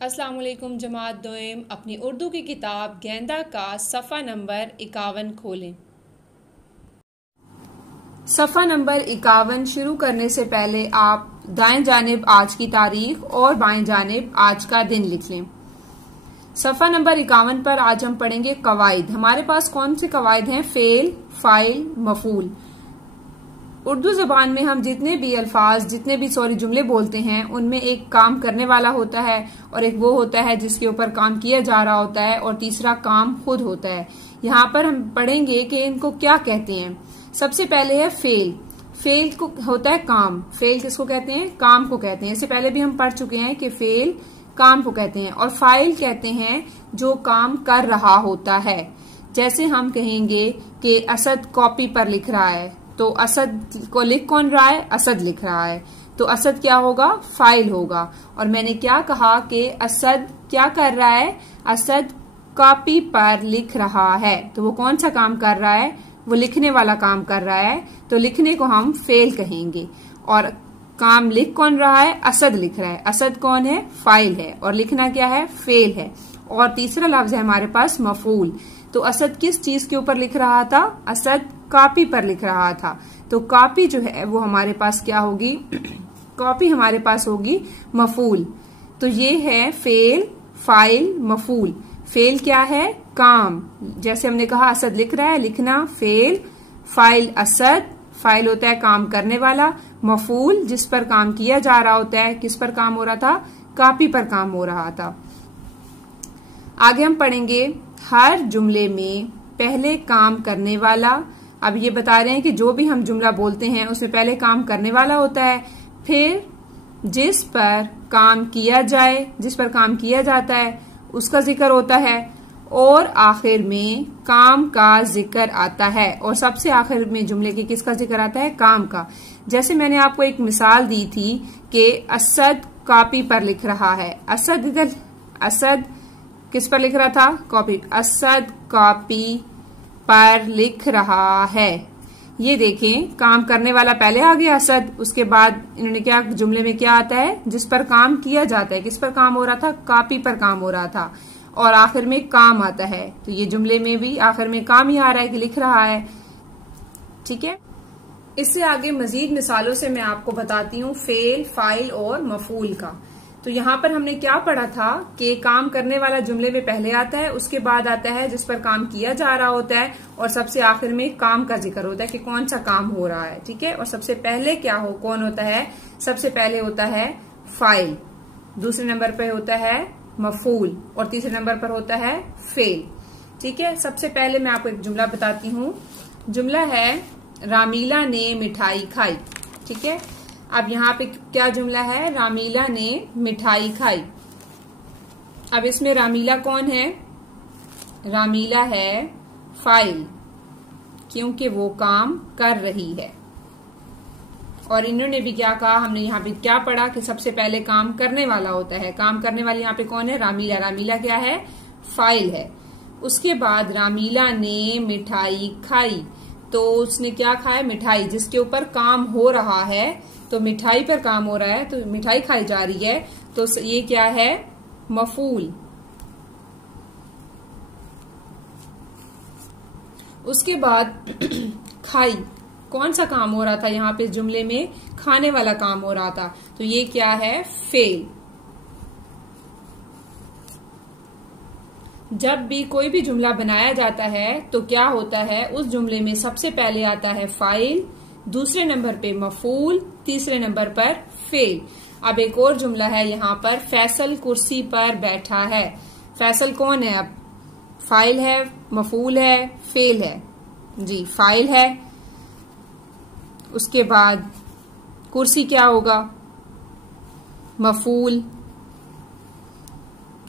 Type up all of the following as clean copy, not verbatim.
अस्सलाम वालेकुम जमात दोयम। अपनी उर्दू की किताब गेंदा का सफ़ा नंबर 51 खोलें। सफ़ा नंबर 51 शुरू करने से पहले आप दाएं जानिब आज की तारीख और बाएं जानिब आज का दिन लिख लें। सफ़ा नंबर 51 पर आज हम पढ़ेंगे कवायद। हमारे पास कौन से कवायद हैं? Fail, file, मफूल। उर्दू जबान में हम जितने भी जुमले बोलते हैं उनमें एक काम करने वाला होता है और एक वो होता है जिसके ऊपर काम किया जा रहा होता है और तीसरा काम खुद होता है। यहाँ पर हम पढ़ेंगे कि इनको क्या कहते हैं। सबसे पहले है फेल। फेल को होता है काम। फेल किसको कहते हैं? काम को कहते हैं। इससे पहले भी हम पढ़ चुके हैं कि फेल काम को कहते हैं। और फाइल कहते हैं जो काम कर रहा होता है। जैसे हम कहेंगे कि असद कॉपी पर लिख रहा है, तो असद को लिख कौन रहा है? असद लिख रहा है। तो असद क्या होगा? फाइल होगा। और मैंने क्या कहा कि असद क्या कर रहा है? असद कॉपी पर लिख रहा है। तो वो कौन सा काम कर रहा है? वो लिखने वाला काम कर रहा है। तो लिखने को हम फेल कहेंगे। और काम लिख कौन रहा है? असद लिख रहा है। असद कौन है? फाइल है। और लिखना क्या है? फेल है। और तीसरा लफ्ज है हमारे पास मफूल। तो असद किस चीज के ऊपर लिख रहा था? असद कॉपी पर लिख रहा था। तो कॉपी जो है वो हमारे पास क्या होगी? कॉपी हमारे पास होगी मफूल। तो ये है फेल, फाइल, मफूल। फेल क्या है? काम। जैसे हमने कहा असद लिख रहा है, लिखना फेल। फाइल असद, फाइल होता है काम करने वाला। मफूल जिस पर काम किया जा रहा होता है। किस पर काम हो रहा था? कॉपी पर काम हो रहा था। आगे हम पढ़ेंगे हर जुमले में पहले काम करने वाला। अब ये बता रहे हैं कि जो भी हम जुमला बोलते हैं उसमें पहले काम करने वाला होता है, फिर जिस पर काम किया जाए, जिस पर काम किया जाता है उसका जिक्र होता है, और आखिर में काम का जिक्र आता है। और सबसे आखिर में जुमले के किसका जिक्र आता है? काम का। जैसे मैंने आपको एक मिसाल दी थी कि असद कॉपी पर लिख रहा है। असद किस पर लिख रहा था? कॉपी। असद कॉपी पर लिख रहा है। ये देखें, काम करने वाला पहले आ गया असद, उसके बाद इन्होंने क्या जुमले में क्या आता है? जिस पर काम किया जाता है। किस पर काम हो रहा था? कॉपी पर काम हो रहा था। और आखिर में काम आता है। तो ये जुमले में भी आखिर में काम ही आ रहा है कि लिख रहा है। ठीक है। इससे आगे मजीद मिसालों से मैं आपको बताती हूँ फेल, फाइल और मफूल का। तो यहाँ पर हमने क्या पढ़ा था कि काम करने वाला जुमले में पहले आता है, उसके बाद आता है जिस पर काम किया जा रहा होता है, और सबसे आखिर में काम का जिक्र होता है कि कौन सा काम हो रहा है। ठीक है। और सबसे पहले कौन होता है? सबसे पहले होता है फाइल, दूसरे नंबर पर होता है मफूल, और तीसरे नंबर पर होता है फेल। ठीक है। सबसे पहले मैं आपको एक जुमला बताती हूँ। जुमला है रामीला ने मिठाई खाई। ठीक है। अब यहाँ पे क्या जुमला है? रामीला ने मिठाई खाई। अब इसमें रामीला कौन है? रामीला है फाइल, क्योंकि वो काम कर रही है। और इन्होंने भी क्या कहा? हमने यहाँ पे क्या पढ़ा कि सबसे पहले काम करने वाला होता है। काम करने वाले यहाँ पे कौन है? रामीला। रामीला क्या है? फाइल है। उसके बाद रामीला ने मिठाई खाई। तो उसने क्या खाया? मिठाई, जिसके ऊपर काम हो रहा है। तो मिठाई पर काम हो रहा है, तो मिठाई खाई जा रही है। तो ये क्या है? मफूल। उसके बाद खाई, कौन सा काम हो रहा था यहाँ पे? जुमले में खाने वाला काम हो रहा था। तो ये क्या है? फेल। जब भी कोई भी जुमला बनाया जाता है तो क्या होता है? उस जुमले में सबसे पहले आता है फाइल, दूसरे नंबर पे मफूल, तीसरे नंबर पर फेल। अब एक और जुमला है यहाँ पर, फैसल कुर्सी पर बैठा है। फैसल कौन है? अब फाइल है, मफूल है, फेल है। जी, फाइल है। उसके बाद कुर्सी क्या होगा? मफूल।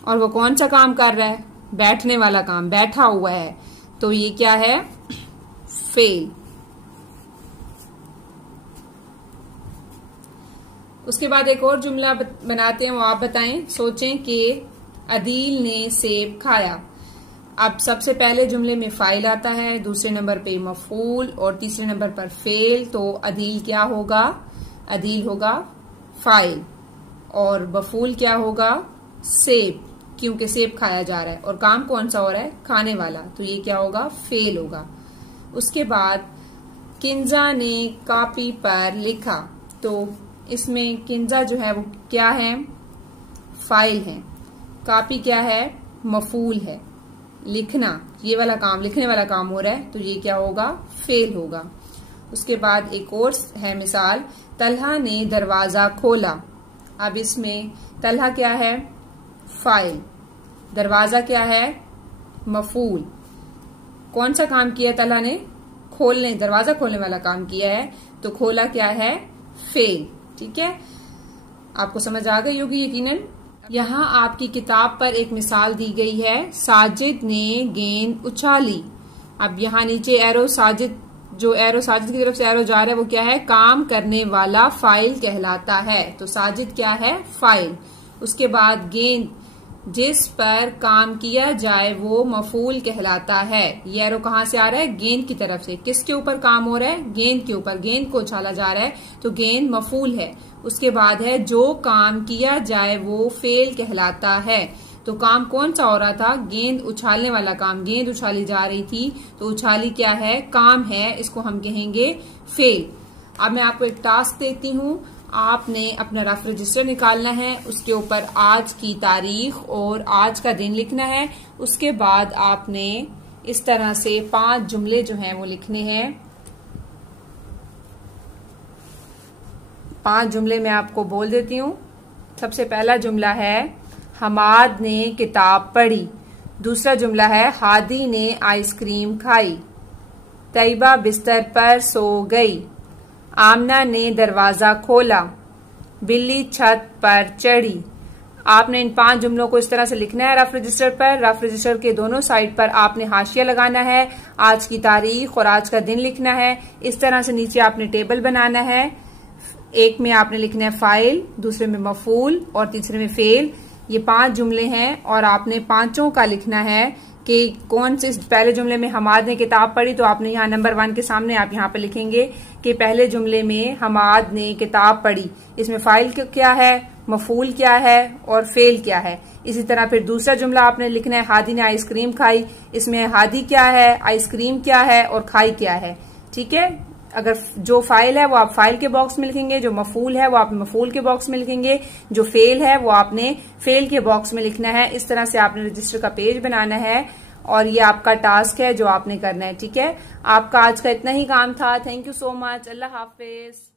और वो कौन सा काम कर रहा है? बैठने वाला काम, बैठा हुआ है। तो ये क्या है? फेल। उसके बाद एक और जुमला बनाते हैं, वो आप बताएं। सोचें कि अदील ने सेब खाया। अब सबसे पहले जुमले में फाइल आता है, दूसरे नंबर पे मफूल और तीसरे नंबर पर फेल। तो अदील क्या होगा? अदील होगा फाइल, और मफूल क्या होगा? सेब, क्योंकि सेब खाया जा रहा है और काम कौन सा हो रहा है, खाने वाला, तो ये क्या होगा, फेल होगा। उसके बाद किंजा ने कॉपी पर लिखा, तो इसमें किंजा जो है वो क्या है, फाइल है, कॉपी क्या है, मफूल है, लिखना, ये वाला काम, लिखने वाला काम हो रहा है, तो ये क्या होगा, फेल होगा। उसके बाद एक और है मिसाल, तलहा ने दरवाजा खोला। अब इसमें तलहा क्या है, फाइल, दरवाजा क्या है, मफूल, कौन सा काम किया तलहा ने, खोलने, दरवाजा खोलने वाला काम किया है, तो खोला क्या है, फेल। ठीक है, आपको समझ आ गई होगी यकीनन। यहाँ आपकी किताब पर एक मिसाल दी गई है, साजिद ने गेंद उछाली। अब यहाँ नीचे एरो, साजिद, जो एरो साजिद की तरफ से एरो जा रहा है वो क्या है, काम करने वाला फाइल कहलाता है, तो साजिद क्या है, फाइल। उसके बाद गेंद, जिस पर काम किया जाए वो मफूल कहलाता है। ये एरो कहाँ से आ रहा है, गेंद की तरफ से, किसके ऊपर काम हो रहा है, गेंद के ऊपर, गेंद को उछाला जा रहा है, तो गेंद मफूल है। उसके बाद है जो काम किया जाए वो फेल कहलाता है, तो काम कौन सा हो रहा था, गेंद उछालने वाला काम, गेंद उछाली जा रही थी, तो उछाली क्या है, काम है, इसको हम कहेंगे फेल। अब मैं आपको एक टास्क देती हूँ, आपने अपना रफ रजिस्टर निकालना है, उसके ऊपर आज की तारीख और आज का दिन लिखना है। उसके बाद आपने इस तरह से 5 जुमले जो हैं वो लिखने हैं। 5 जुमले मैं आपको बोल देती हूँ। सबसे पहला जुमला है, हमाद ने किताब पढ़ी। दूसरा जुमला है, हादी ने आइसक्रीम खाई। तैयबा बिस्तर पर सो गई। आमना ने दरवाजा खोला। बिल्ली छत पर चढ़ी। आपने इन 5 जुमलों को इस तरह से लिखना है रफ रजिस्टर पर। रफ रजिस्टर के दोनों साइड पर आपने हाशिया लगाना है, आज की तारीख और आज का दिन लिखना है। इस तरह से नीचे आपने टेबल बनाना है। एक में आपने लिखना है फाइल, दूसरे में मफूल और तीसरे में फेल। ये 5 जुमले हैं और आपने पांचों का लिखना है कि कौन से। पहले जुमले में हमाद ने किताब पढ़ी, तो आपने यहाँ नंबर 1 के सामने आप यहाँ पे लिखेंगे कि पहले जुमले में हमाद ने किताब पढ़ी। इसमें फाइल क्या है, मफूल क्या है और फेल क्या है। इसी तरह फिर दूसरा जुमला आपने लिखना है, हादी ने आइसक्रीम खाई। इसमें हादी क्या है, आइसक्रीम क्या है और खाई क्या है। ठीक है, अगर जो फाइल है वो आप फाइल के बॉक्स में लिखेंगे, जो मफूल है वो आप मफूल के बॉक्स में लिखेंगे, जो फेल है वो आपने फेल के बॉक्स में लिखना है। इस तरह से आपने रजिस्टर का पेज बनाना है और ये आपका टास्क है जो आपने करना है। ठीक है, आपका आज का इतना ही काम था। Thank you so much. Allah Hafiz.